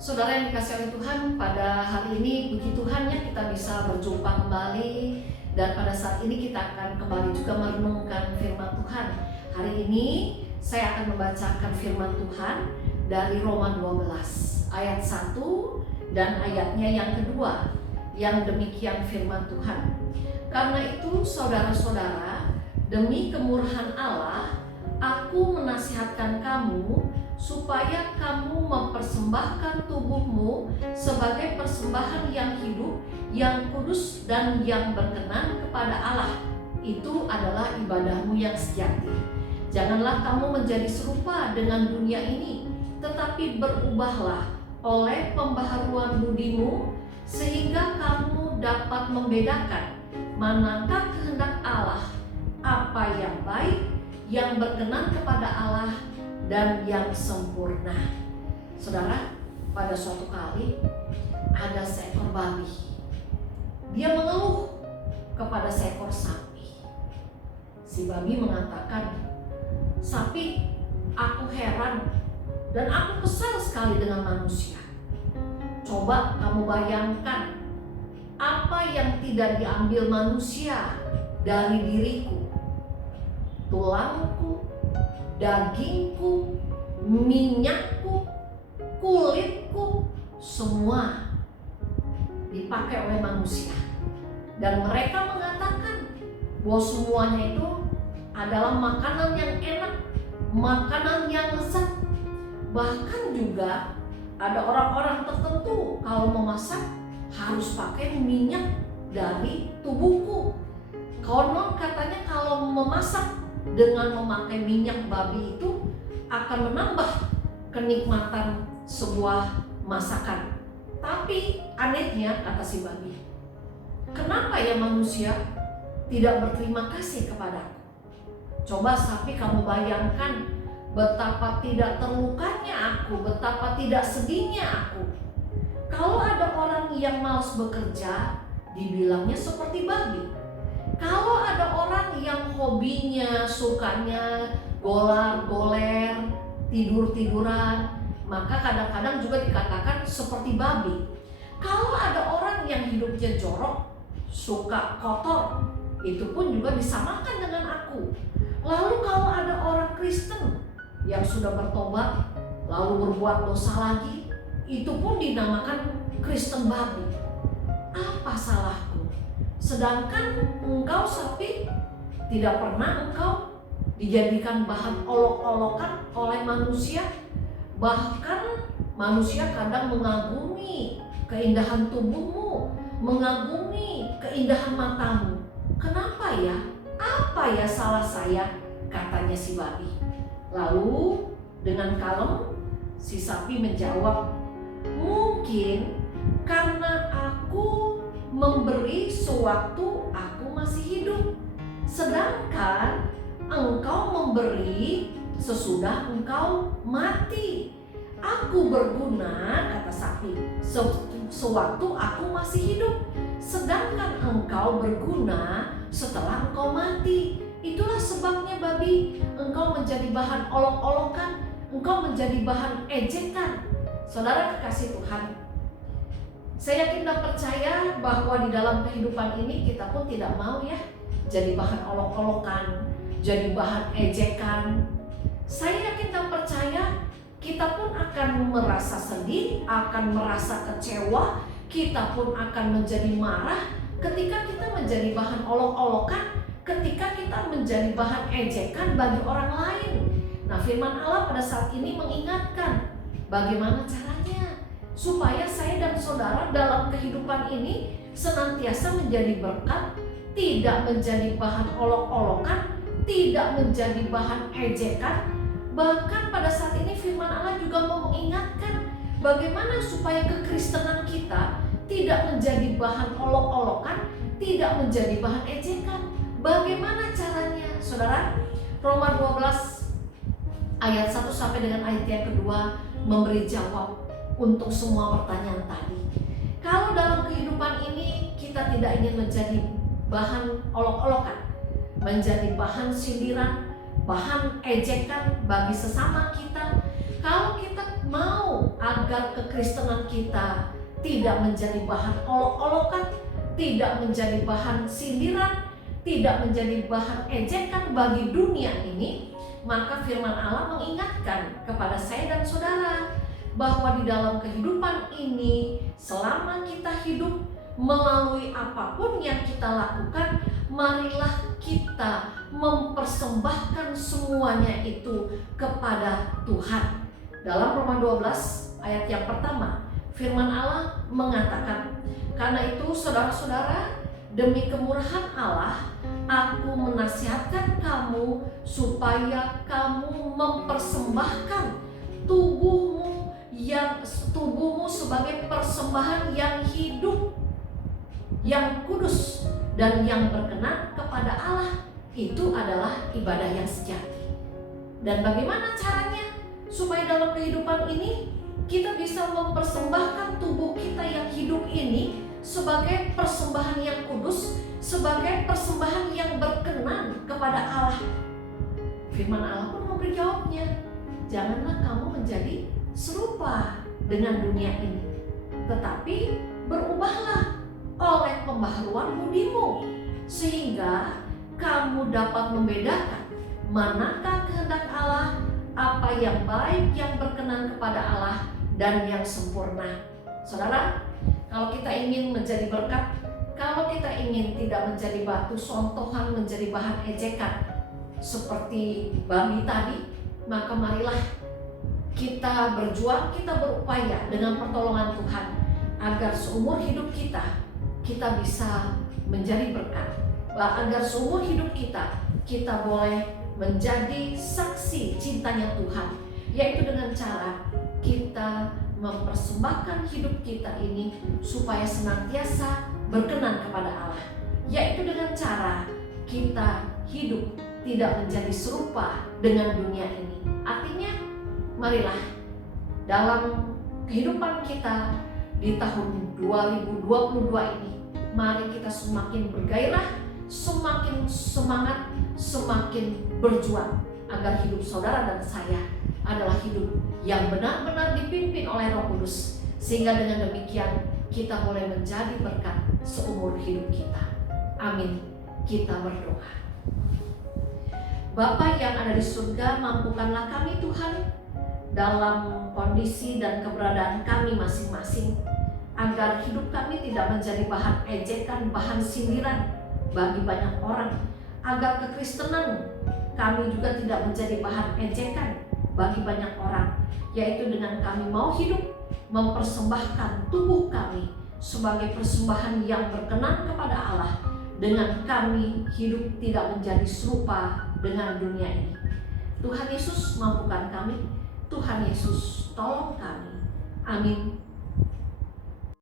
Saudara yang dikasihi oleh Tuhan, pada hari ini puji Tuhan ya kita bisa berjumpa kembali, dan pada saat ini kita akan kembali juga merenungkan firman Tuhan. Hari ini saya akan membacakan firman Tuhan dari Roma 12 ayat 1 dan ayatnya yang kedua, yang demikian firman Tuhan. Karena itu saudara-saudara, demi kemurahan Allah, aku menasihatkan kamu supaya kamu mempersembahkan tubuhmu sebagai persembahan yang hidup, yang kudus dan yang berkenan kepada Allah. Itu adalah ibadahmu yang sejati. Janganlah kamu menjadi serupa dengan dunia ini, tetapi berubahlah oleh pembaharuan budimu, sehingga kamu dapat membedakan manakah kehendak Allah, apa yang baik, yang berkenan kepada Allah, dan yang sempurna. Saudara, pada suatu kali ada seekor babi. Dia mengeluh kepada seekor sapi. Si babi mengatakan, "Sapi, aku heran dan aku kesal sekali dengan manusia. Coba kamu bayangkan apa yang tidak diambil manusia dari diriku. Tulangku, dagingku, minyakku, kulitku, semua dipakai oleh manusia." Dan mereka mengatakan bahwa semuanya itu adalah makanan yang enak, makanan yang lezat. Bahkan juga ada orang-orang tertentu kalau memasak harus pakai minyak dari tubuhku. Konon katanya kalau memasak dengan memakai minyak babi itu akan menambah kenikmatan sebuah masakan. Tapi anehnya, kata si babi, "Kenapa ya manusia tidak berterima kasih kepadaku? Coba sapi, kamu bayangkan betapa tidak terlukanya aku, betapa tidak sedihnya aku. Kalau ada orang yang malas bekerja, dibilangnya seperti babi. Kalau ada orang yang hobinya, sukanya golar-goler, tidur-tiduran, maka kadang-kadang juga dikatakan seperti babi. Kalau ada orang yang hidupnya jorok, suka kotor, itu pun juga disamakan dengan aku. Lalu kalau ada orang Kristen yang sudah bertobat, lalu berbuat dosa lagi, itu pun dinamakan Kristen babi. Apa salahku? Sedangkan engkau sapi, tidak pernah engkau dijadikan bahan olok-olokan oleh manusia. Bahkan manusia kadang mengagumi keindahan tubuhmu, mengagumi keindahan matamu. Kenapa ya? Apa ya salah saya?" katanya si babi. Lalu dengan kalem si sapi menjawab, "Mungkin karena aku memberi sewaktu aku masih hidup, sedangkan engkau memberi sesudah engkau mati. Aku berguna," kata sapi, "sewaktu aku masih hidup, sedangkan engkau berguna setelah engkau mati. Itulah sebabnya babi, engkau menjadi bahan olok-olokan, engkau menjadi bahan ejekan." Saudara kekasih Tuhan, saya yakin dan percaya bahwa di dalam kehidupan ini kita pun tidak mau ya jadi bahan olok-olokan, jadi bahan ejekan. Saya yakin dan percaya kita pun akan merasa sedih, akan merasa kecewa, kita pun akan menjadi marah ketika kita menjadi bahan olok-olokan, ketika kita menjadi bahan ejekan bagi orang lain. Nah, firman Allah pada saat ini mengingatkan bagaimana caranya supaya saya dan saudara dalam kehidupan ini senantiasa menjadi berkat, tidak menjadi bahan olok-olokan, tidak menjadi bahan ejekan. Bahkan pada saat ini firman Allah juga mau mengingatkan bagaimana supaya kekristenan kita tidak menjadi bahan olok-olokan, tidak menjadi bahan ejekan. Bagaimana caranya, saudara? Roma 12 ayat 1 sampai dengan ayat yang kedua memberi jawab untuk semua pertanyaan tadi. Kalau dalam kehidupan ini kita tidak ingin menjadi bahan olok-olokan, menjadi bahan sindiran, bahan ejekan bagi sesama kita, kalau kita mau agar agar kekristenan kita tidak menjadi bahan olok-olokan, tidak menjadi bahan sindiran, tidak menjadi bahan ejekan bagi dunia ini, maka firman Allah mengingatkan kepada saya dan saudara bahwa di dalam kehidupan ini, selama kita hidup, melalui apapun yang kita lakukan, marilah kita mempersembahkan semuanya itu kepada Tuhan. Dalam Roma 12 ayat yang pertama, firman Allah mengatakan, karena itu saudara-saudara, demi kemurahan Allah, aku menasihatkan kamu supaya kamu mempersembahkan tubuhmu sebagai persembahan yang hidup, yang kudus, dan yang berkenan kepada Allah. Itu adalah ibadah yang sejati. Dan bagaimana caranya supaya dalam kehidupan ini kita bisa mempersembahkan tubuh kita yang hidup ini sebagai persembahan yang kudus, sebagai persembahan yang berkenan kepada Allah? Firman Allah pun memberi jawabnya. Janganlah kamu menjadi serupa dengan dunia ini, tetapi berubahlah oleh pembaharuan budimu, sehingga kamu dapat membedakan manakah kehendak Allah, apa yang baik, yang berkenan kepada Allah, dan yang sempurna. Saudara, kalau kita ingin menjadi berkat, kalau kita ingin tidak menjadi batu sontohan, menjadi bahan ejekan seperti babi tadi, maka marilah kita berjuang, kita berupaya dengan pertolongan Tuhan agar seumur hidup kita bisa menjadi berkat, agar seumur hidup kita boleh menjadi saksi cintanya Tuhan, yaitu dengan cara kita mempersembahkan hidup kita ini supaya senantiasa berkenan kepada Allah, yaitu dengan cara kita hidup tidak menjadi serupa dengan dunia ini. Artinya, marilah dalam kehidupan kita di tahun 2022 ini, mari kita semakin bergairah, semakin semangat, semakin berjuang agar hidup saudara dan saya adalah hidup yang benar-benar dipimpin oleh Roh Kudus, sehingga dengan demikian kita boleh menjadi berkat seumur hidup kita. Amin. Kita berdoa. Bapa yang ada di surga, mampukanlah kami Tuhan dalam kondisi dan keberadaan kami masing-masing, agar hidup kami tidak menjadi bahan ejekan, bahan sindiran bagi banyak orang, agar kekristenan kami juga tidak menjadi bahan ejekan bagi banyak orang, yaitu dengan kami mau hidup mempersembahkan tubuh kami sebagai persembahan yang berkenan kepada Allah, dengan kami hidup tidak menjadi serupa dengan dunia ini. Tuhan Yesus mampukan kami, Tuhan Yesus tolong kami. Amin.